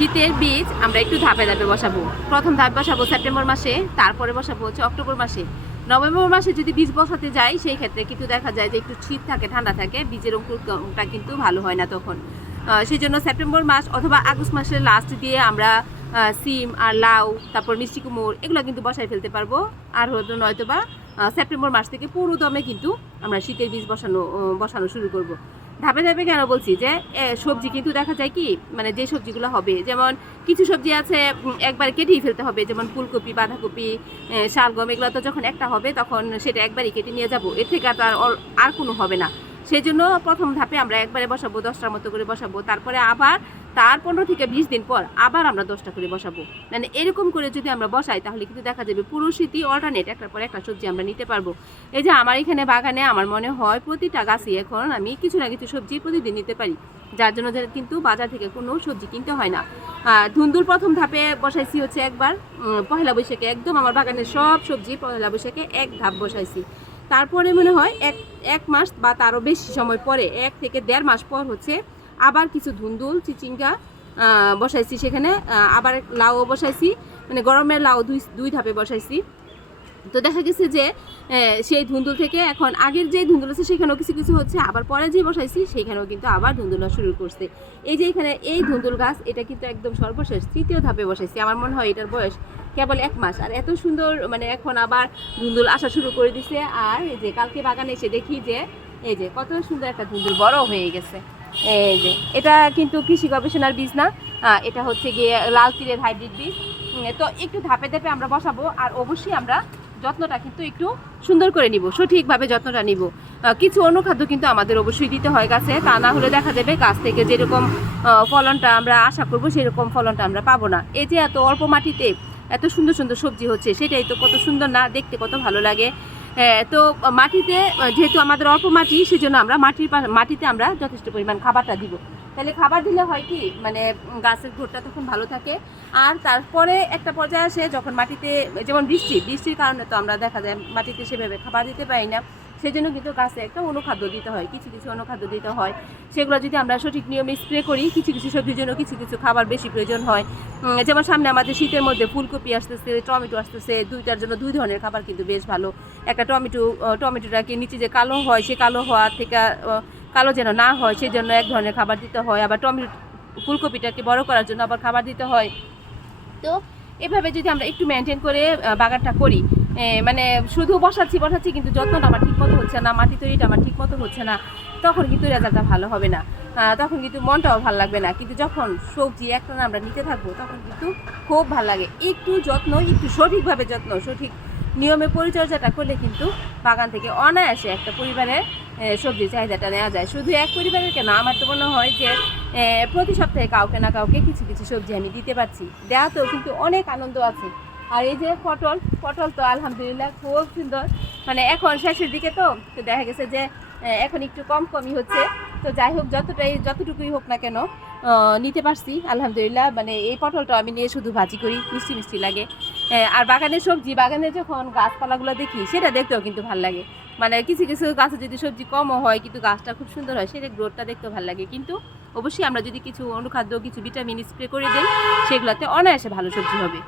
শীতের বীজ আমরা একটু ধাপে ধাপে বসাবো। প্রথম ধাপ বসাবো সেপ্টেম্বর মাসে, তারপরে বসাবো হচ্ছে অক্টোবর মাসে। নভেম্বর মাসে যদি বীজ বসাতে যাই সেই ক্ষেত্রে কিন্তু দেখা যায় যে একটু শীত থাকে, ঠান্ডা থাকে, বীজের অঙ্কুরটা কিন্তু ভালো হয় না তখন। সেই জন্য সেপ্টেম্বর মাস অথবা আগস্ট মাসের লাস্ট দিয়ে আমরা সিম আর লাউ, তারপর মিষ্টি কুমড় এগুলো কিন্তু বসাই ফেলতে পারবো। আর নয়তো বা সেপ্টেম্বর মাস থেকে পুরো দমে কিন্তু আমরা শীতের বীজ বসানো শুরু করব। ধাপে ধাপে কেন বলছি যে সবজি কিন্তু দেখা যায় কি, মানে যে সবজিগুলো হবে, যেমন কিছু সবজি আছে একবারে কেটেই ফেলতে হবে, যেমন ফুলকপি, বাঁধাকপি, শালগম, এগুলো তো যখন একটা হবে তখন সেটা একবারই কেটে নিয়ে যাব, এর থেকে আর কোনো হবে না। সেই জন্য প্রথম ধাপে আমরা একবারে বসাবো, 10টার মতো করে বসাবো, তারপরে আবার তার 15 থেকে 20 দিন পর আবার আমরা 10টা করে বসাবো। মানে এরকম করে যদি আমরা বসাই তাহলে কিন্তু দেখা যাবে পুরো শীতই অল্টারনেট একটার পর একটা সবজি আমরা নিতে পারবো। এই যে আমার এখানে বাগানে আমার মনে হয় প্রতিটা গাছই এখন আমি কিছু না কিছু সবজি প্রতিদিন নিতে পারি, যার জন্য কিন্তু বাজার থেকে কোনো সবজি কিনতে হয় না। ধুন্দুল প্রথম ধাপে বসাইছি হচ্ছে একবার পহেলা বৈশাখে, একদম আমার বাগানের সব সবজি পহেলা বৈশাখে এক ধাপ বসাইছি। তারপরে মনে হয় এক মাস বা তারও বেশি সময় পরে, 1 থেকে 1.5 মাস পর হচ্ছে আবার কিছু ধুন্দুল, চিচিঙ্গা বসাইছি সেখানে, আবার লাউও বসাইছি, মানে গরমের লাউ দুই ধাপে বসাইছি। তো দেখা গেছে যে সেই ধুন্দুল থেকে এখন আগের যে ধুন্দুল আছে সেখানেও কিছু কিছু হচ্ছে, আবার পরে যে বসাইছি সেখানেও কিন্তু আবার ধুন্দুল শুরু করছে। এই যে এখানে এই ধুন্দুল গাছ, এটা কিন্তু একদম সর্বশেষ 3য় ধাপে বসাইছি। আমার মনে হয় এটার বয়স কেবল 1 মাস, আর এত সুন্দর মানে এখন আবার ধুন্দুল আসা শুরু করে দিছে। আর এই যে কালকে বাগানে এসে দেখি যে এই যে কত সুন্দর একটা ধুন্দুল বড় হয়ে গেছে। এই যে এটা কিন্তু কৃষি গবেষণার বীজ না, এটা হচ্ছে গিয়ে লাল তীরের হাইব্রিড বীজ। তো একটু ধাপে ধাপে আমরা বসাবো, আর অবশ্যই আমরা যত্নটা কিন্তু একটু সুন্দর করে নিব, সঠিকভাবে যত্নটা নিব। কিছু অনুখাদ্য কিন্তু আমাদের অবশ্যই দিতে হয় গাছে, তা না হলে দেখা যাবে গাছ থেকে যেরকম ফলনটা আমরা আশা করব সেরকম ফলনটা আমরা পাবো না। এই যে এত অল্প মাটিতে এত সুন্দর সুন্দর সবজি হচ্ছে, সেটাই তো কত সুন্দর না, দেখতে কত ভালো লাগে। তো মাটিতে যেহেতু আমাদের অল্প মাটি, সেজন্য আমরা মাটিতে আমরা যথেষ্ট পরিমাণ খাবারটা দিব। তাহলে খাবার দিলে হয় কি, মানে গাছের গ্রোথটা তখন ভালো থাকে। আর তারপরে একটা পর্যায়ে আসে যখন মাটিতে, যেমন বৃষ্টির কারণে তো আমরা দেখা যায় মাটিতে সেভাবে খাবার দিতে পারি না, সেই জন্য কিন্তু গাছে একটা অনুখাদ্য দিতে হয়, কিছু কিছু অনুখাদ্য দিতে হয়। সেগুলো যদি আমরা সঠিক নিয়মে স্প্রে করি, কিছু কিছু সবজির জন্য কিছু কিছু খাবার বেশি প্রয়োজন হয়। যেমন সামনে আমাদের শীতের মধ্যে ফুলকপি আসতেছে, টমেটো আসতেছে, দুইটার জন্য 2 ধরনের খাবার কিন্তু বেশ ভালো। একটা টমেটোটাকে নিচে যে কালো হয়, সে কালো হওয়ার থেকে কালো যেন না হয় সেই জন্য এক ধরনের খাবার দিতে হয়, আবার ফুলকপিটাকে বড় করার জন্য আবার খাবার দিতে হয়। তো এভাবে যদি আমরা একটু মেনটেন করে বাগানটা করি, মানে শুধু বসাচ্ছি কিন্তু যত্নটা আমার ঠিক মতো হচ্ছে না, মাটি তৈরিটা আমার ঠিক মতো হচ্ছে না, তখন কিন্তু রেজাল্টটা ভালো হবে না, তখন কিন্তু মনটাও ভালো লাগবে না। কিন্তু যখন সবজি একটানা আমরা নিতে থাকবো তখন কিন্তু খুব ভালো লাগে। একটু যত্ন, একটু সঠিকভাবে যত্ন, সঠিক নিয়মে পরিচর্যাটা করলে কিন্তু বাগান থেকে অনায়াসে একটা পরিবারের সবজির চাহিদাটা নেওয়া যায়। শুধু এক পরিবারের কেন, আমার তো মনে হয় যে প্রতি সপ্তাহে কাউকে না কাউকে কিছু কিছু সবজি আমি দিতে পারছি, দেওয়াতেও কিন্তু অনেক আনন্দ আছে। আর এই যে পটল তো আলহামদুলিল্লাহ খুব সুন্দর, মানে এখন শেষের দিকে তো দেখা গেছে যে এখন একটু কমই হচ্ছে। তো যাই হোক, যতটুকুই হোক না কেন নিতে পারছি আলহামদুলিল্লাহ। মানে এই পটলটা আমি নিয়ে শুধু ভাজি করি, মিষ্টি মিষ্টি লাগে। আর বাগানের সবজি, বাগানে যখন গাছপালাগুলো দেখি সেটা দেখতেও কিন্তু ভালো লাগে। মানে কিছু কিছু গাছে যদি সবজি কমও হয় কিন্তু গাছটা খুব সুন্দর হয়, সেটা গ্রোথটা দেখতেও ভালো লাগে। কিন্তু অবশ্যই আমরা যদি কিছু অনুখাদ্য, কিছু ভিটামিন স্প্রে করে দিই, সেগুলোতে অনায়াসে ভালো সবজি হবে।